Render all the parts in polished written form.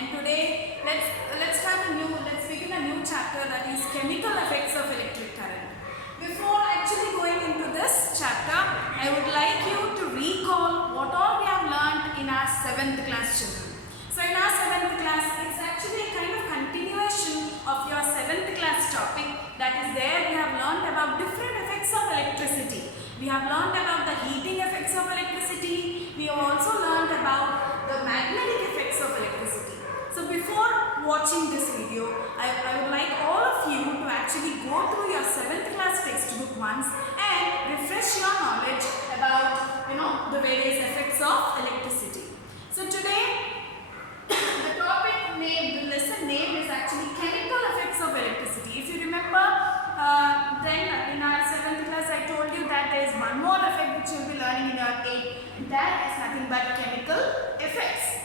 and today let's begin a new chapter, that is chemical effects of electric current. Before actually going into this chapter, I would like you to recall what all we have learned in our 7th class children. So in our 7th class, it's actually a kind of continuation of your 7th class topic. That is, there we have learned about different effects of electricity. We have learned about the heating effects of electricity. We have also learned about the magnetic effects of electricity. So before watching this video, I would like all of you to actually go through your 7th class textbook once and refresh your knowledge about the various effects of electricity. So today, the topic name, the lesson name is actually chemical effects of electricity. If you remember, then in our 7th class I told you that there is one more effect which you will be learning in your 8th, and that is nothing but chemical effects.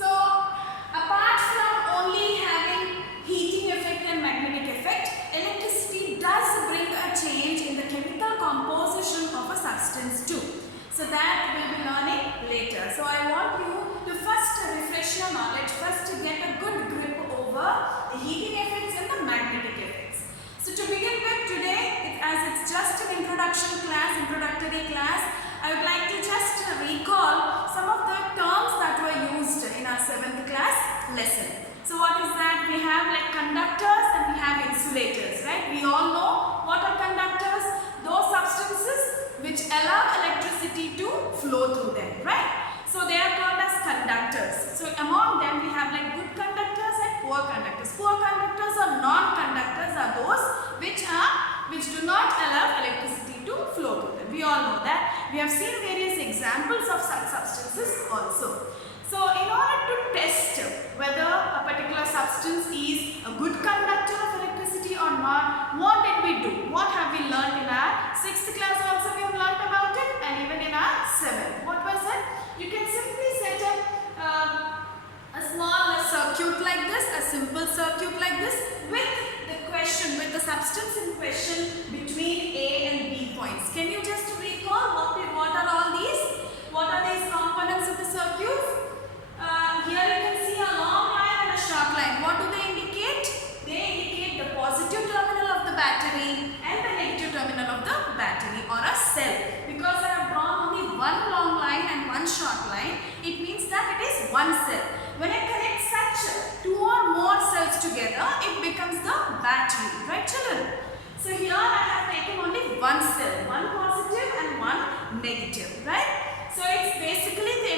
So apart from only having heating effect and magnetic effect, electricity does bring a change in the chemical composition of a substance too. So that we will be learning later. So I want you to first refresh your knowledge, first to get a good grip over the heating effects and the magnetic effects. So to begin with today, as it's just an introductory class, I would like to just recall some of the terms that were used in our 7th class lesson. So what is that? We have like conductors and we have insulators, right? We all know what are conductors? Those substances which allow electricity to flow through them, right? So they are called as conductors. So among them we have like good conductors and poor conductors. Poor conductors or non-conductors are those which do not allow electricity to flow through them. We all know that. We have seen various examples of such substances also. So in order to test whether a particular substance is a good conductor of electricity or not, what did we do? What have we learned in our 6th class also? We have learned about it, and even in our 7th. What was it? You can simply set up a small circuit like this, a simple circuit like this, with the substance in question between A and B points. Can you just recall what are all these? What are these components of the circuit? Here you can see a long line and a short line. What do they indicate? They indicate the positive terminal of the battery and the negative terminal of the battery or a cell. Because I have drawn only one long line and one short line, it means that it is one cell. When I connect such 2 or more cells together, it becomes the battery, right children? So here I have taken only one cell, one positive and one negative, right? So it's basically the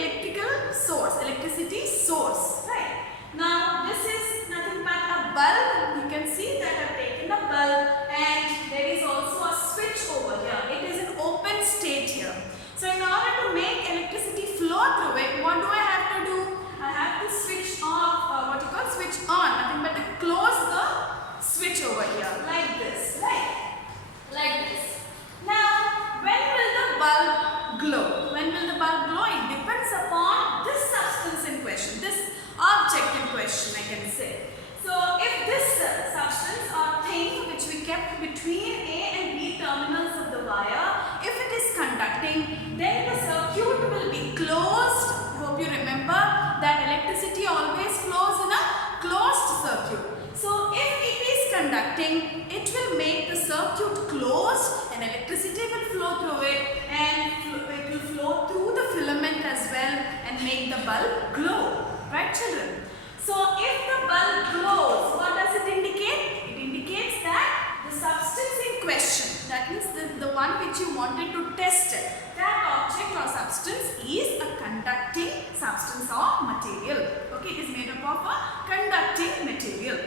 electricity source, right? Now this is nothing but a bulb. You can see that I have taken a bulb, and there is also a switch over here. It is an open state here. So in order to make electricity flow through it, what do I have to do? I have to switch off, switch on, nothing but to close the switch over here, like this, right? Like this. Now, when will the bulb glow? When will the bulb glow? It depends upon this substance in question, this object in question, I can say. So, if this substance or thing which we kept between A and B terminals of the wire, if it is conducting, then the circuit will be closed. Hope you remember that electricity always flows in a closed circuit. So, if it is conducting, it will make the circuit closed and electricity will flow through it, and it will flow through the filament as well and make the bulb glow. Right children? So, if the bulb glows, what does it indicate? It indicates that the substance in question, that means the one which you wanted to test, that object or substance is a conducting substance or material. Okay, it is made up of a conducting material.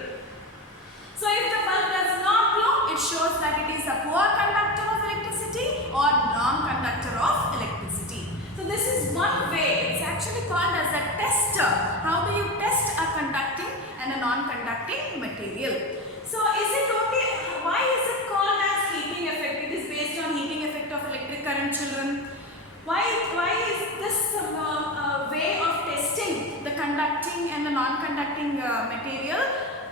So if the bulb does not glow, it shows that it is a poor conductor of electricity or non-conductor of electricity. So this is one way. It's actually called as a tester. How do you test a conducting and a non-conducting material? So is it okay? Why is it called as heating effect? It is based on heating effect of electric current, children. Why is this way of testing the conducting and the non-conducting material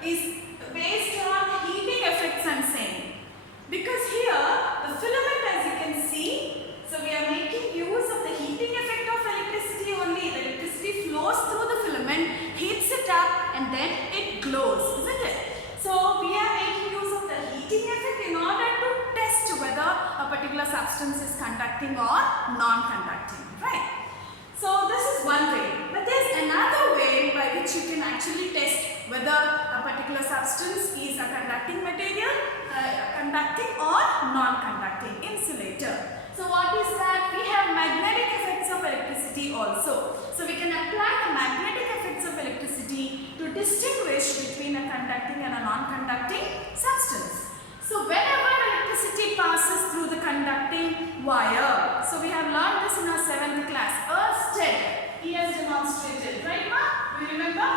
is based on heating effects, I'm saying? Because here the filament, as you can see, so we are making use of the heating effect of electricity only. The electricity flows through the filament non-conducting, right? So this is one way, but there's another way by which you can actually test whether a particular substance is a conducting material, conducting or non-conducting insulator. So what is that? We have magnetic effects of electricity also. So we can apply the magnetic effects of electricity to distinguish between a conducting and a non-conducting substance. So whenever electricity passes through the conducting wire, so we have learned this in our 7th class, Ørsted, he has demonstrated, right ma? Do you remember?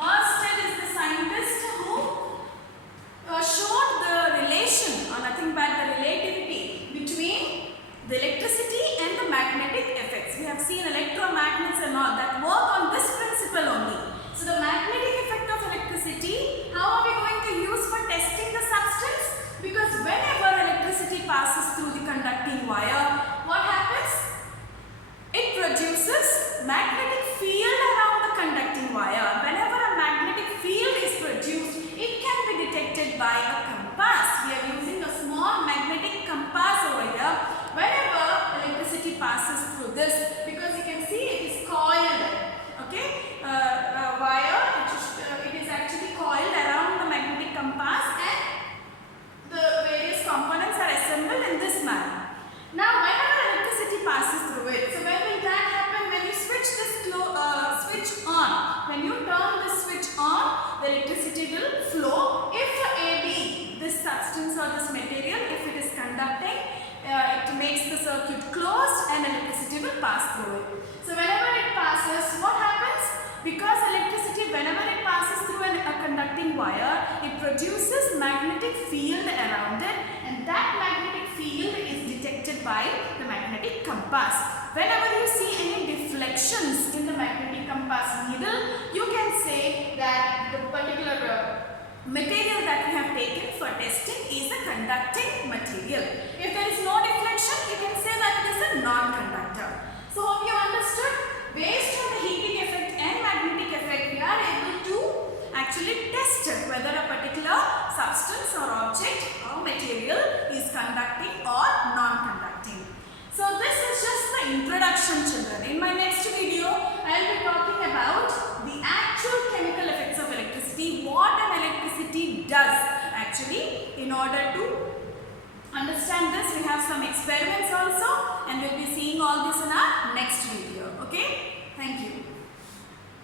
Ørsted is the scientist who showed the relation or nothing but the relativity between the electricity and the magnetic effects. We have seen electromagnets and all that work on this principle only. So the magnetic effect of electricity, how are we going to use for testing the substance? Because whenever electricity passes through the conducting wire, what happens? It produces magnetic field around the conducting wire. Whenever a magnetic field is produced, it can be detected by a compass. We are using a small magnetic compass over here. Whenever electricity passes through this, because you can see it is coiled, okay? Wire, it is actually coiled around the magnetic compass and the various components are assembled in this manner. Now whenever electricity passes through it, so when will that happen? When you switch this switch on, when you turn this switch on, the electricity will flow. If AB, this substance or this material, if it is conducting, it makes the circuit closed and electricity will pass through it. So whenever it passes, what happens? Because electricity, whenever it passes through a conducting wire, it produces magnetic field around it, and that magnetic field is detected by the magnetic compass. Whenever you see any deflections in the magnetic compass needle, you can say that the particular material that we have taken for testing is a conducting material. If there is no deflection, you can say that it is a non-conductor. So hope you understood. Based on the heating effect and magnetic effect, we are able to actually test whether a particular substance or object or material is conducting or non-conducting. So this is just the introduction, children. In my next video, I will be talking about the actual chemical effects of electricity, what an electricity does actually. In order to understand this, we have some experiments also, and we will be seeing all this in our next video.